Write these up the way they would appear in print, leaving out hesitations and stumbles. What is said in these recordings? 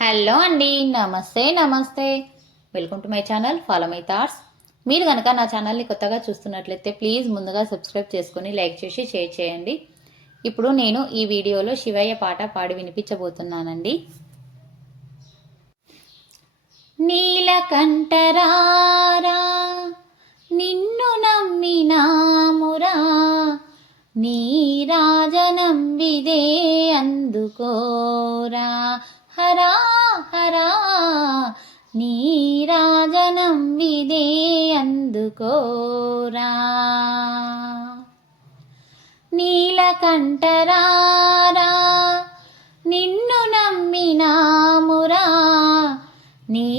Hello అండి, నమస్తే. Welcome to my channel follow my thoughts. మీరు కనుక నా ఛానల్ని కొత్తగా చూస్తున్నట్లయితే ప్లీజ్ ముందుగా సబ్స్క్రైబ్ చేసుకొని లైక్ చేసి షేర్ చేయండి. ఇప్పుడు నేను ఈ వీడియోలో శివయ్య పాట పాడి వినిపించబోతున్నానండి. నీలకంఠరారా నిన్ను నమ్మినామురా, నీ రాజనంబిదే అందుకోరా. హరా హరా నీ రాజనంబిదే అందుకోరా. నీలకంఠరారా నిన్ను నమ్మినామురా, నీ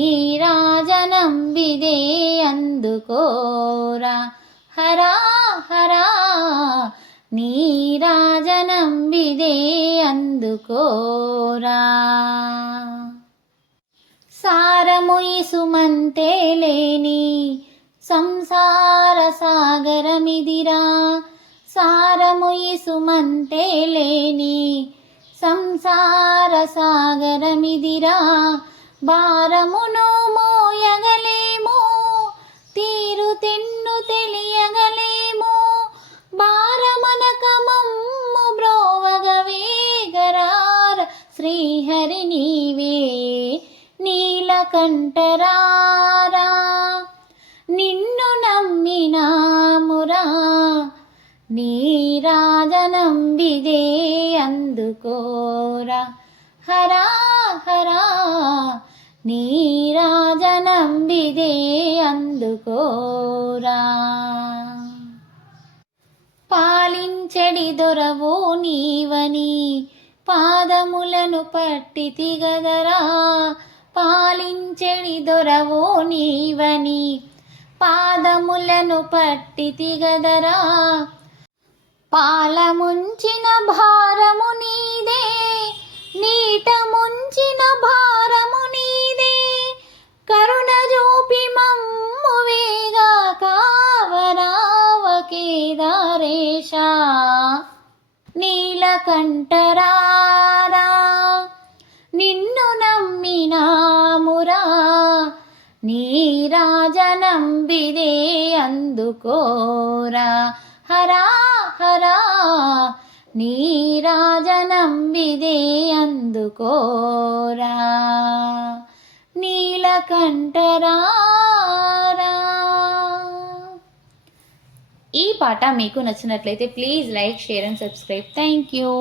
రాజనంబిదే అందుకోరా. హరా హరా నీ రాజనంబిదే అందుకోరా. సారము ఇసుమంతే లేని సంసార సాగరమిదిరా, సారము ఇసుమంతే లేని సంసార సాగరమిదిరా. భారమును మోయగలేమో, తీరు తెన్ను తెలియగలేమో, భారమనక మమ్ము బ్రోవగవేగరార శ్రీహరి నీవే. నీలకంఠరారా నిన్ను నమ్మినామురా, నీ రాజనంబిదే అందుకోరా. హరా హరా నీ రాజనంబిదే అందుకోరా. పాలించెడి దొరవో నీవని పాదములను పట్టితి గదరా, పాలించెడి దొరవో నీవని పాదములను పట్టితి గదరా. పాలముంచిన భారము నీదే, నీట ముంచిన భారము నీదే, కరుణ జూపి మమ్ము వేగా కావరావ కేదారేశ. నీలకంఠరారా నిన్ను నమ్మినామురా, నీ రాజనంబిదే అందుకోరా. హరా హరా నీ రాజనంబిదే అందుకోరా. నీలకంఠరారా. ఈ పాట మీకు నచ్చినట్లయితే please like, share and subscribe. Thank you.